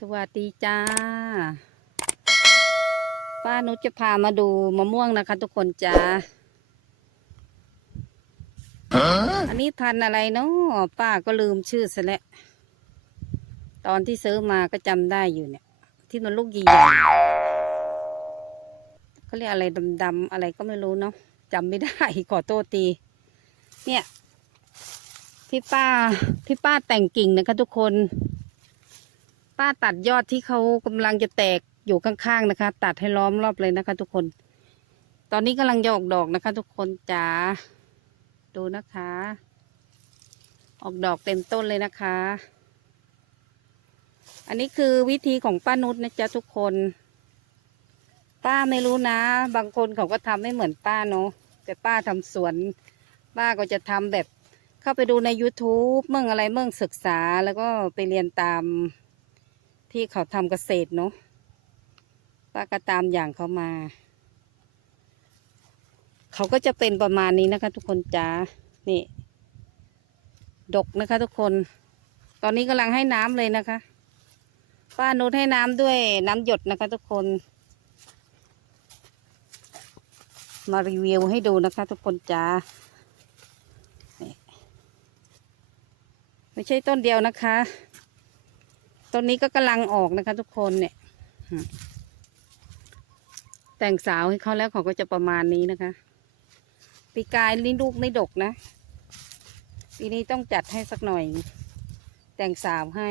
สวัสดีจ้า ป้านุชจะพามาดูมะม่วงนะคะ ทุกคนจ้า อันนี้พันธุ์อะไรเนาะป้าก็ลืมชื่อซะแล้ว ตอนที่ซื้อมาก็จำได้อยู่เนี่ย ที่มันลูกใหญ่ๆเขาเรียกอะไรดำๆอะไรก็ไม่รู้เนาะจำไม่ได้ขอโทษที เนี่ย พี่ป้า พี่ป้าแต่งกิ่งนะคะทุกคน ป้าตัดยอดที่เขากำลังจะแตกอยู่ข้างๆนะคะ ตัดให้ล้อมรอบเลยนะคะ ทุกคน ตอนนี้กำลังจะออกดอกนะคะ ทุกคนจ๋าดูนะคะ ออกดอกเต็มต้นเลยนะคะ อันนี้คือวิธีของป้านุชนะจ๊ะทุกคน ป้าไม่รู้นะ บางคนเขาก็ทำไม่เหมือนป้าเนาะแต่ป้าทำสวน ป้าก็จะทำแบบ เข้าไปดูใน YouTube เมื่องอะไรเมื่องศึกษาแล้วก็ไปเรียนตาม ที่เขาทำเกษตรเนาะป้าก็ตามอย่างเขามา เขาก็จะเป็นประมาณนี้นะคะ ทุกคนจ้านี่ ดกนะคะ ทุกคน ตอนนี้กำลังให้น้ำเลยนะคะ ป้านุชให้น้ำด้วยน้ำหยดนะคะ ทุกคน มารีวิวให้ดูนะคะ ทุกคนจ้าไม่ใช่ต้นเดียวนะคะ ต้นนี้ก็กำลังออกนะคะ ทุกคนเนี่ย แต่งสาวให้เขาแล้วเขาก็จะประมาณนี้นะคะ ปีกายนี่ลูกไม่ดกนะ ปีนี้ต้องจัดให้สักหน่อย แต่งสาวให้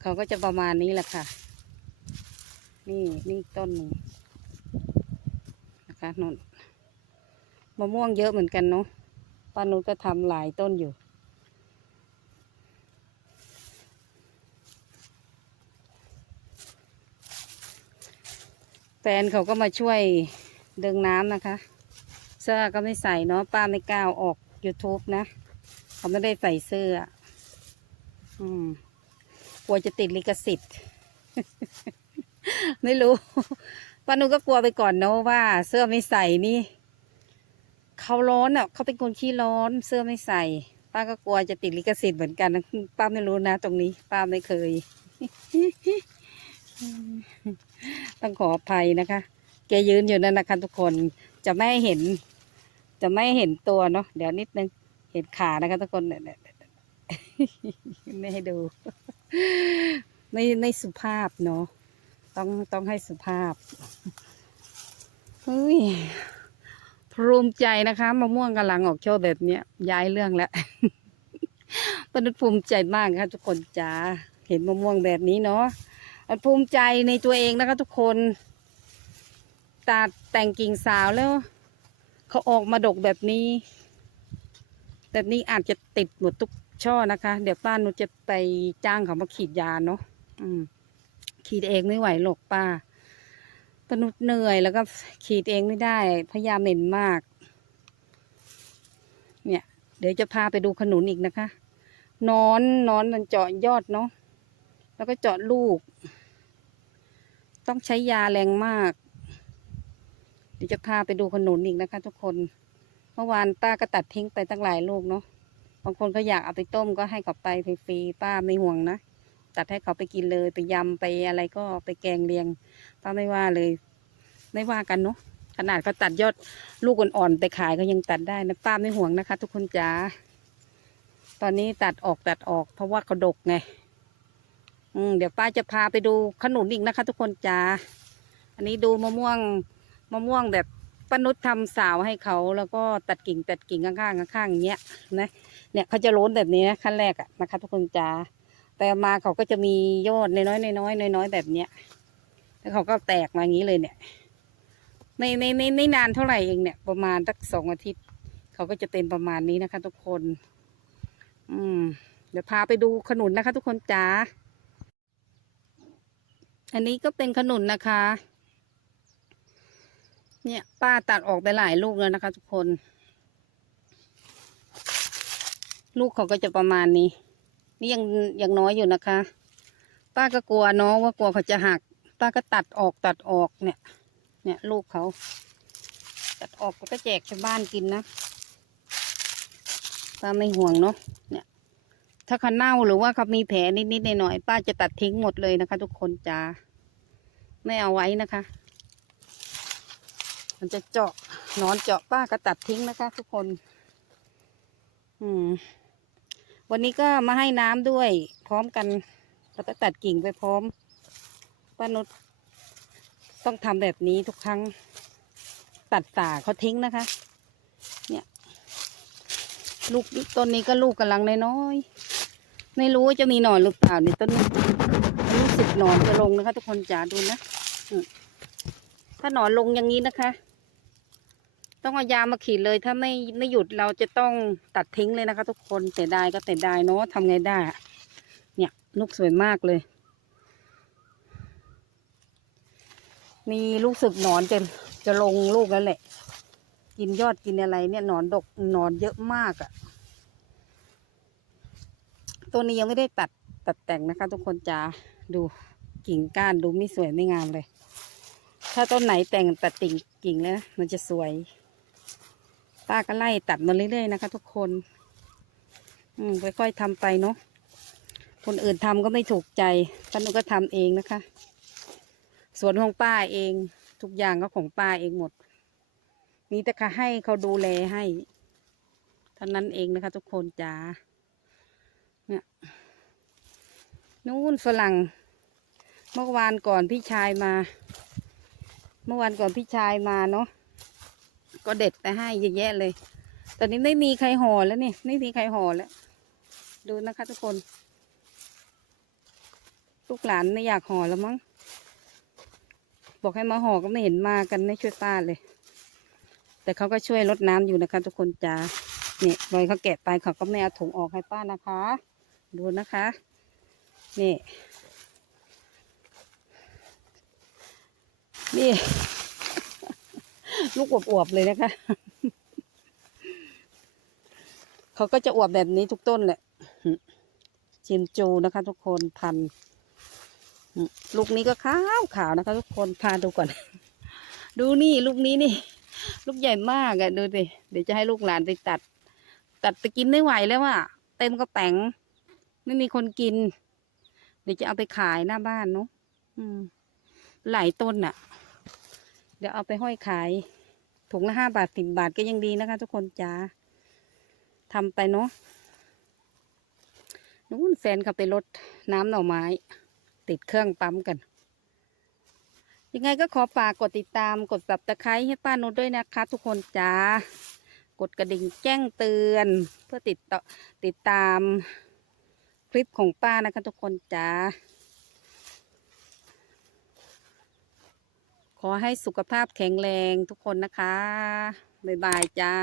เขาก็จะประมาณนี้แหละค่ะ นี่นี่ต้นหนึ่งนะคะนนมะม่วงเยอะเหมือนกันเนาะป้านุชก็ทำหลายต้นอยู่ แฟนเขาก็มาช่วยดึงน้ำนะคะเสื้อก็ไม่ใส่เนาะป้าไม่กล้าอออก YouTube นะ เขาไม่ได้ใส่เสื้ออืมกลัวจะติดลิขสิทธิ์ ไม่รู้ป้านุก็กลัวไปก่อนเนาะว่า เสื้อไม่ใส่นี่เขาร้อนอะเขาเป็นคนขี้ร้อนเสื้อไม่ใส่ ป้าก็กลัวจะติดลิขสิทธิ์เหมือนกันนะป้าไม่รู้นะ ตรงนี้ ป้าไม่เคย ต้องขออภัยนะคะ แกยืนอยู่นั่นนะคะทุกคนจะไม่ให้เห็น จะไม่ให้เห็นตัวเนาะเดี๋ยวนิดนึงเห็นขานะคะทุกคนเนี่ยไม่ให้ดูไม่ไม่สุภาพเนาะต้องต้องให้สุภาพเฮ้ยภูมิใจนะคะมะม่วงกำลังออกโชว์แบบเนี้ยย้ายเรื่องแล้วปนุษภูมิใจมากค่ะทุกคนจ้าเห็นมะม่วงแบบนี้เนาะ ภูมิใจในตัวเองนะคะทุกคนตัดแต่งกิ่งสาวแล้ว เขาออกมาดกแบบนี้ แบบนี้อาจจะติดหมดทุกช่อนะคะ เดี๋ยวป้านุจะไปจ้างเขามาขีดยาเนาะขีดเองไม่ไหวหรอกป้าป้านุเหนื่อยแล้วก็ขีดเองไม่ได้ พยายามเหม็นมาก เนี่ย เดี๋ยวจะพาไปดูขนุนอีกนะคะนอนนอนมันเจาะยอดเนาะ แล้วก็เจาะลูก ต้องใช้ยาแรงมาก เดี๋ยวจะพาไปดูขนุนอีกนะคะ ทุกคน เมื่อวานป้าก็ตัดทิ้งไปตั้งหลายลูกเนาะ บางคนเขาอยากเอาไปต้มก็ให้เขาไปฟรีๆป้าไม่ห่วงนะ ตัดให้เขาไปกินเลย ไปยำไปอะไรก็ไปแกงเลียง ป้าไม่ว่าเลย ไม่ว่ากันเนาะ ขนาดเขาตัดยอดลูกอ่อนๆไปขายก็ยังตัดได้นะป้าไม่ห่วงนะคะ ทุกคนจ้าตอนนี้ตัดออกตัดออกเพราะว่าเขาดกไง อืมเดี๋ยวป้าจะพาไปดูขนุนอีกนะคะ ทุกคนจ้าอันนี้ดูมะม่วงมะม่วงแบบป้านุชทำสาวให้เขาแล้วก็ตัดกิ่งตัดกิ่งข้างๆข้างๆอย่างเงี้ยนะเนี่ยเขาจะโล้นแบบนี้นะขั้นแรกอะนะคะ ทุกคนจ้าแต่มาเขาก็จะมียอดน้อยๆน้อยๆน้อยๆแบบเนี้ยแล้วเขาก็แตกมาอย่างนี้เลยเนี่ยไม่ไม่ไม่ไม่นานเท่าไหร่เองเนี่ย ประมาณสักสองอาทิตย์ เขาก็จะเป็นประมาณนี้นะคะ ทุกคน อืม เดี๋ยวพาไปดูขนุนนะคะ ทุกคนจ้า อันนี้ก็เป็นขนุนนะคะ เนี่ยป้าตัดออกไปหลายลูกแล้วนะคะ ทุกคน ลูกเขาก็จะประมาณนี้ นี่ยังยังน้อยอยู่นะคะ ป้าก็กลัวน้องว่ากลัวเขาจะหัก ป้าก็ตัดออกตัดออกเนี่ย เนี่ย ลูกเขา ตัดออกก็แจกชาวบ้านกินนะป้าไม่ห่วงเนาะเนี่ย ถ้าเขาเน่าหรือว่าเขามีแผลนิดๆหน่อยๆป้าจะตัดทิ้งหมดเลยนะคะ ทุกคนจ้าไม่เอาไว้นะคะ มันจะเจาะนอนเจาะป้าก็ตัดทิ้งนะคะ ทุกคน อืม วันนี้ก็มาให้น้ำด้วย พร้อมกันแล้วก็ตัดกิ่งไปพร้อมป้านุชต้องทำแบบนี้ทุกครั้ง ตัดสาเขาทิ้งนะคะ เนี่ย ลูกต้นนี้ก็ลูกกำลังน้อยๆ ไม่รู้ว่าจะมีหนอนหรือเปล่าในต้นนี้รู้สึกหนอนจะลงนะคะ ทุกคนจ๋าดูนะถ้าหนอนลงอย่างนี้นะคะ ต้องเอายามาขีดเลย ถ้าไม่ไม่หยุดเราจะต้องตัดทิ้งเลยนะคะ ทุกคนเสียดายก็เสียดายเนาะทำไงได้ เนี่ยลูกสวยมากเลย มีลูกสึกหนอนจะจะลงลูกแล้วแหละ กินยอดกินอะไรเนี่ยหนอนดกหนอนเยอะมากอะ่ะ ตัวนี้ยังไม่ได้ตัดตัดแต่งนะคะ ทุกคนจ๋าดูกิ่งก้านดูไม่สวยไม่งามเลย ถ้าต้นไหนแต่งตัดติ่งกิ่งแล้วมันจะสวยป้าก็ไล่ตัดมาเรื่อยๆนะคะ ทุกคน อืมค่อยๆทำไปเนาะคนอื่นทำก็ไม่ถูกใจป้านุก็ทำเองนะคะ สวนของป้าเอง ทุกอย่างก็ของป้าเองหมด มีแต่ค่ะให้เขาดูแลให้เท่านั้นเองนะคะ ทุกคนจ้า เนี่ยนู่นฝรั่ง เมื่อวานก่อนพี่ชายมา เมื่อวานก่อนพี่ชายมาเนาะก็เด็ดไปให้เยอะแยะเลย ตอนนี้ไม่มีใครห่อแล้วเนี่ยไม่มีใครห่อแล้ว ดูนะคะทุกคน ลูกหลานไม่อยากห่อแล้วมั้ง บอกให้มาห่อก็ไม่เห็นมากันไม่ช่วยป้าเลย แต่เขาก็ช่วยลดน้ำอยู่นะคะ ทุกคนจ้าเนี่ยบอยเขาแกะไปเขาก็ไม่เอาถุงออกให้ป้านะคะ ดูนะคะ นี่ นี่ ลูกอวบๆเลยนะคะ เขาก็จะอวบแบบนี้ทุกต้นแหละชินจูนะคะ ทุกคนพัน ลูกนี้ก็ขาวขาวนะคะ ทุกคนพาดูก่อน ดูนี่ลูกนี้นี่ ลูกใหญ่มากอะดูสิเดี๋ยวจะให้ลูกหลานไปตัด ตัดไปกินไม่ไหวแล้วอะเต็มกระแป๋ง ไม่มีคนกิน เดี๋ยวจะเอาไปขายหน้าบ้านเนาะหลายต้นอะเดี๋ยวเอาไปห้อยขายถุงละห้าบาทสิบบาทก็ยังดีนะคะ ทุกคนจ้าทำไปเนาะนู้นแฟนเขาไปรดน้ำหน่อไม้ ติดเครื่องปั๊มกัน ยังไงก็ขอฝากกดติดตามกดสับตะไคร้ให้ป้านุชด้วยนะคะ ทุกคนจ้ากดกระดิ่งแจ้งเตือน เพื่อติดต่อติดตาม คลิปของป้านะคะทุกคนจ้าขอให้สุขภาพแข็งแรงทุกคนนะคะ บ๊ายบายจ้า